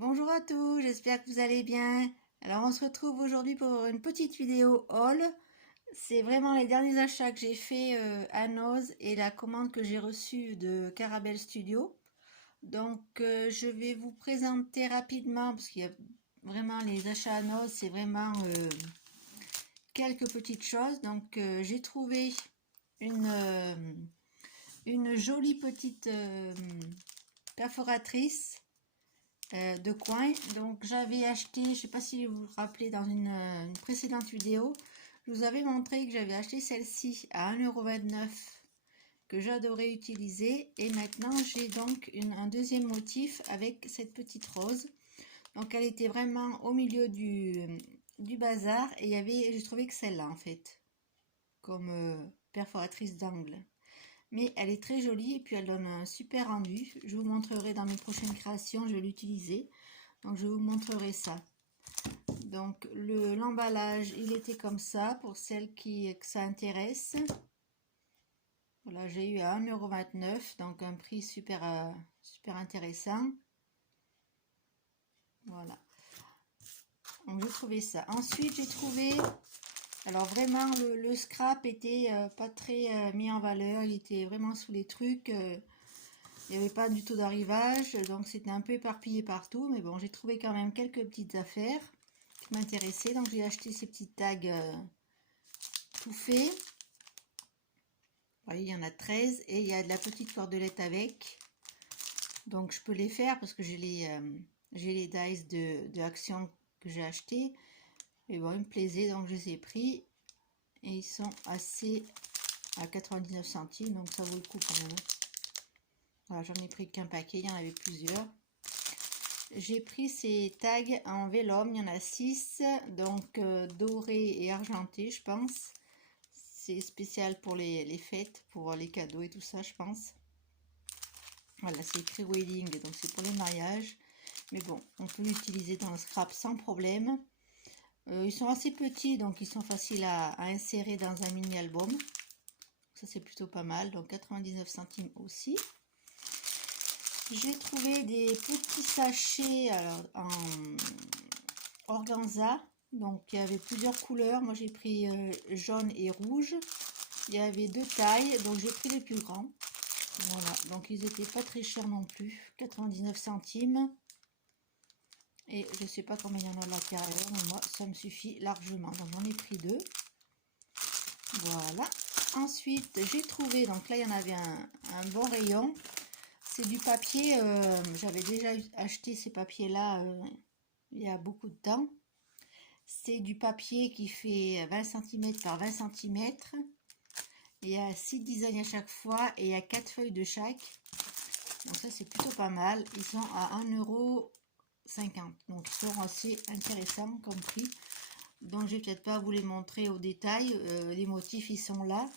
Bonjour à tous, j'espère que vous allez bien. Alors on se retrouve aujourd'hui pour une petite vidéo haul. C'est vraiment les derniers achats que j'ai fait à Noz et la commande que j'ai reçue de Carabel Studio. Donc je vais vous présenter rapidement parce qu'il y a vraiment les achats à Noz, c'est vraiment quelques petites choses. Donc j'ai trouvé une jolie petite perforatrice de coin. Donc j'avais acheté, je ne sais pas si vous vous rappelez, dans une précédente vidéo, je vous avais montré que j'avais acheté celle-ci à 1,29 € que j'adorais utiliser. Et maintenant j'ai donc un deuxième motif avec cette petite rose. Donc elle était vraiment au milieu du bazar et j'ai trouvé que celle-là en fait, comme perforatrice d'angle. Mais elle est très jolie et puis elle donne un super rendu. Je vous montrerai dans mes prochaines créations, je vais l'utiliser. Donc je vous montrerai ça. Donc l'emballage, il était comme ça pour celles que ça intéresse. Voilà, j'ai eu à 1,29 €, donc un prix super, super intéressant. Voilà. Donc j'ai trouvé ça. Ensuite j'ai trouvé, alors vraiment le scrap était pas très mis en valeur, il était vraiment sous les trucs. Il n'y avait pas du tout d'arrivage, donc c'était un peu éparpillé partout. Mais bon, j'ai trouvé quand même quelques petites affaires qui m'intéressaient. Donc j'ai acheté ces petits tags tout faits. Vous voyez, il y en a 13 et il y a de la petite cordelette avec. Donc je peux les faire parce que j'ai les dies de Action que j'ai acheté. Et bon, ils me plaisaient donc je les ai pris. Et ils sont assez à 99 centimes, donc ça vaut le coup quand même. Voilà, j'en ai pris qu'un paquet, il y en avait plusieurs. J'ai pris ces tags en vélum, il y en a 6, donc doré et argenté, je pense. C'est spécial pour les fêtes, pour les cadeaux et tout ça, je pense. Voilà, c'est écrit wedding, donc c'est pour les mariages. Mais bon, on peut l'utiliser dans le scrap sans problème. Ils sont assez petits, donc ils sont faciles à insérer dans un mini-album. Ça, c'est plutôt pas mal, donc 99 centimes aussi. J'ai trouvé des petits sachets alors, en organza. Donc il y avait plusieurs couleurs. Moi j'ai pris jaune et rouge. Il y avait deux tailles, donc j'ai pris les plus grands. Voilà, donc ils étaient pas très chers non plus. 99 centimes. Et je sais pas combien il y en a à l'intérieur, mais moi ça me suffit largement. Donc j'en ai pris deux. Voilà. Ensuite j'ai trouvé, donc là il y en avait un bon rayon. C'est du papier, j'avais déjà acheté ces papiers-là il y a beaucoup de temps. C'est du papier qui fait 20 cm par 20 cm. Il y a 6 designs à chaque fois et il y a 4 feuilles de chaque. Donc ça c'est plutôt pas mal. Ils sont à 1,50 €. Donc ils sont assez intéressants comme prix. Donc je vais peut-être pas vous les montrer au détail. Les motifs ils sont là.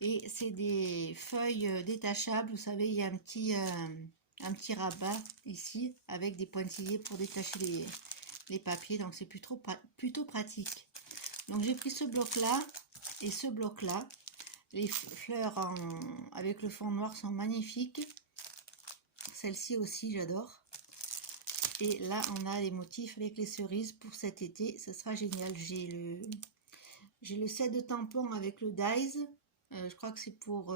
Et c'est des feuilles détachables. Vous savez, il y a un petit rabat ici avec des pointillés pour détacher les papiers. Donc c'est plutôt pratique. Donc j'ai pris ce bloc-là et ce bloc-là. Les fleurs avec le fond noir sont magnifiques. Celle-ci aussi, j'adore. Et là, on a les motifs avec les cerises pour cet été. Ce sera génial. J'ai le set de tampons avec le dies. Je crois que c'est pour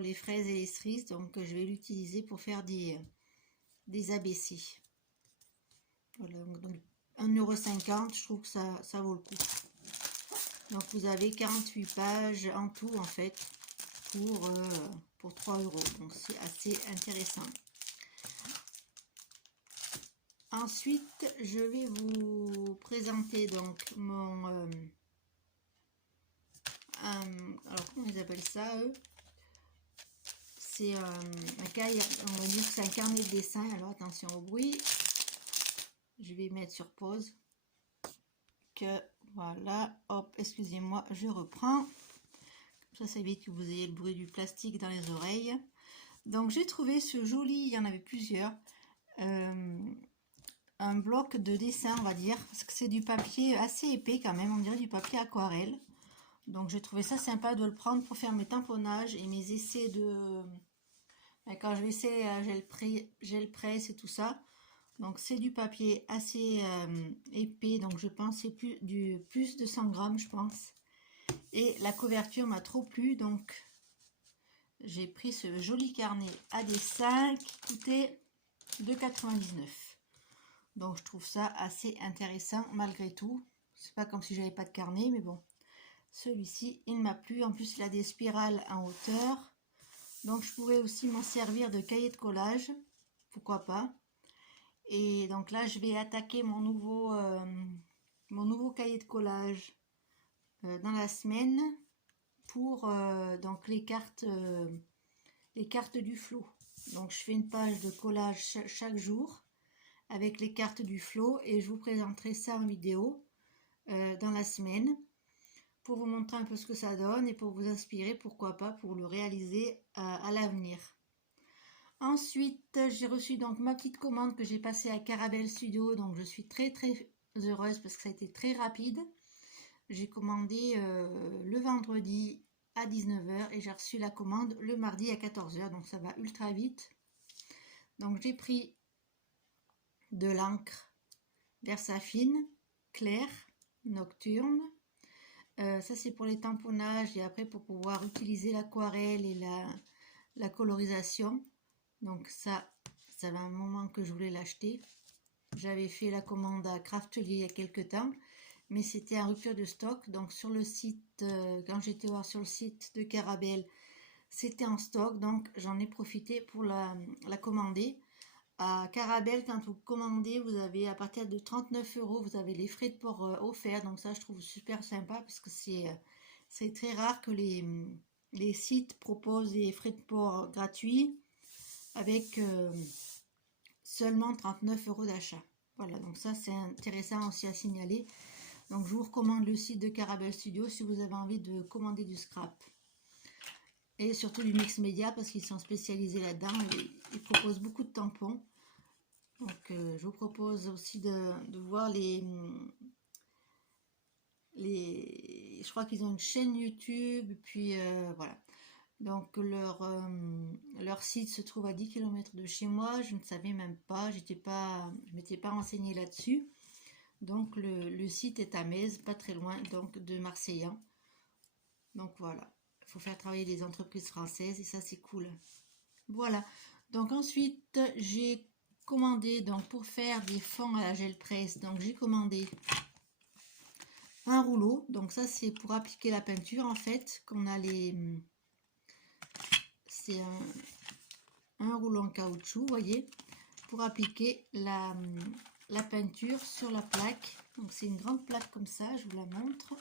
les fraises et les cerises, donc je vais l'utiliser pour faire des ABC. Voilà, donc 1,50 €, je trouve que ça vaut le coup. Donc vous avez 48 pages en tout en fait pour 3 €, donc c'est assez intéressant. Ensuite, je vais vous présenter donc mon... alors comment ils appellent ça eux? C'est un cahier, on va dire que c'est un carnet de dessin. Alors attention au bruit. Je vais mettre sur pause. Que voilà, hop, excusez-moi, je reprends. Ça évite que vous ayez le bruit du plastique dans les oreilles. Donc j'ai trouvé ce joli, il y en avait plusieurs. Un bloc de dessin, on va dire, parce que c'est du papier assez épais quand même, on dirait du papier aquarelle. Donc j'ai trouvé ça sympa de le prendre pour faire mes tamponnages et mes essais de... Quand je vais essayer gel presse et tout ça. Donc c'est du papier assez épais, donc je pense c'est plus de 100 grammes, je pense. Et la couverture m'a trop plu, donc j'ai pris ce joli carnet à dessin qui coûtait 2,99 €. Donc je trouve ça assez intéressant malgré tout. C'est pas comme si j'avais pas de carnet, mais bon. Celui-ci, il m'a plu. En plus, il a des spirales en hauteur. Donc je pourrais aussi m'en servir de cahier de collage. Pourquoi pas. Et donc là, je vais attaquer mon nouveau cahier de collage dans la semaine pour donc les cartes du flot. Donc je fais une page de collage chaque jour avec les cartes du flot et je vous présenterai ça en vidéo dans la semaine pour vous montrer un peu ce que ça donne et pour vous inspirer, pourquoi pas, pour le réaliser à l'avenir. Ensuite, j'ai reçu donc ma petite commande que j'ai passée à Caramel Studio, donc je suis très heureuse parce que ça a été très rapide. J'ai commandé le vendredi à 19 h et j'ai reçu la commande le mardi à 14 h, donc ça va ultra vite. Donc j'ai pris de l'encre Versafine, claire, nocturne. Ça c'est pour les tamponnages et après pour pouvoir utiliser l'aquarelle et la colorisation. Donc ça fait un moment que je voulais l'acheter. J'avais fait la commande à Craftelier il y a quelques temps, mais c'était en rupture de stock. Donc sur le site, quand j'étais voir sur le site de Caramel, c'était en stock. Donc j'en ai profité pour la commander. À Caramel, quand vous commandez, vous avez à partir de 39 €, vous avez les frais de port offerts. Donc ça, je trouve super sympa parce que c'est très rare que les sites proposent des frais de port gratuits avec seulement 39 € d'achat. Voilà, donc ça c'est intéressant aussi à signaler. Donc je vous recommande le site de Caramel Studio si vous avez envie de commander du scrap. Et surtout du mix média parce qu'ils sont spécialisés là-dedans. Ils proposent beaucoup de tampons. Donc je vous propose aussi de voir je crois qu'ils ont une chaîne YouTube, puis voilà. Donc leur site se trouve à 10 km de chez moi. Je ne savais même pas, je m'étais pas renseignée là-dessus. Donc le site est à Metz, pas très loin donc de Marseillan. Donc voilà, il faut faire travailler les entreprises françaises et ça c'est cool. Voilà, donc ensuite j'ai commandé donc pour faire des fonds à la gel presse. Donc j'ai commandé un rouleau. Donc ça c'est pour appliquer la peinture en fait. Qu'on a c'est un rouleau en caoutchouc, vous voyez, pour appliquer la peinture sur la plaque. Donc c'est une grande plaque comme ça, je vous la montre.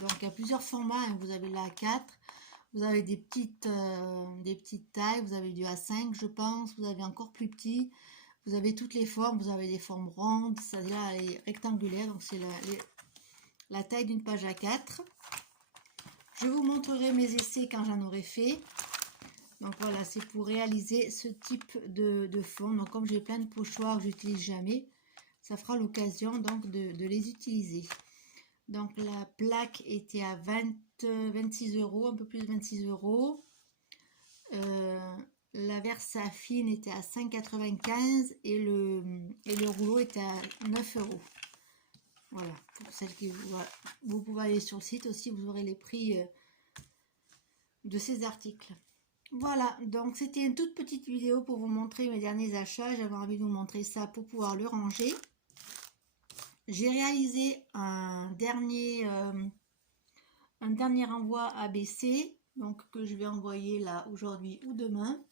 Donc il y a plusieurs formats, hein. Vous avez la A4, vous avez des petites tailles, vous avez du A5 je pense, vous avez encore plus petit, vous avez toutes les formes, vous avez des formes rondes, c'est-à-dire rectangulaires, donc c'est la taille d'une page A4. Je vous montrerai mes essais quand j'en aurai fait. Donc voilà, c'est pour réaliser ce type de fond. Donc comme j'ai plein de pochoirs que j'utilise jamais, ça fera l'occasion donc de les utiliser. Donc la plaque était à 26 €, un peu plus de 26 €. La Versafine était à 5,95 € et le rouleau était à 9 €. Voilà, pour celles qui vous pouvez aller sur le site aussi, vous aurez les prix de ces articles. Voilà, donc c'était une toute petite vidéo pour vous montrer mes derniers achats. J'avais envie de vous montrer ça pour pouvoir le ranger. J'ai réalisé un dernier envoi ABC, donc que je vais envoyer là aujourd'hui ou demain.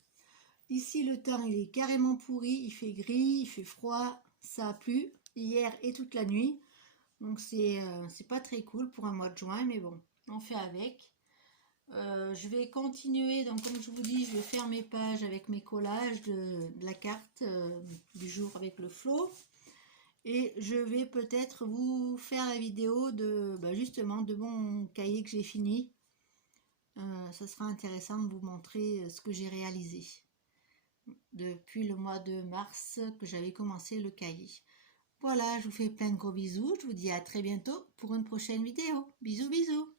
Ici le temps il est carrément pourri, il fait gris, il fait froid, ça a plu hier et toute la nuit. Donc c'est pas très cool pour un mois de juin, mais bon, on fait avec. Je vais continuer, donc comme je vous dis, je vais faire mes pages avec mes collages de la carte du jour avec le flot. Et je vais peut-être vous faire la vidéo justement de mon cahier que j'ai fini. Ça sera intéressant de vous montrer ce que j'ai réalisé depuis le mois de mars que j'avais commencé le cahier. Voilà, je vous fais plein de gros bisous. Je vous dis à très bientôt pour une prochaine vidéo. Bisous, bisous.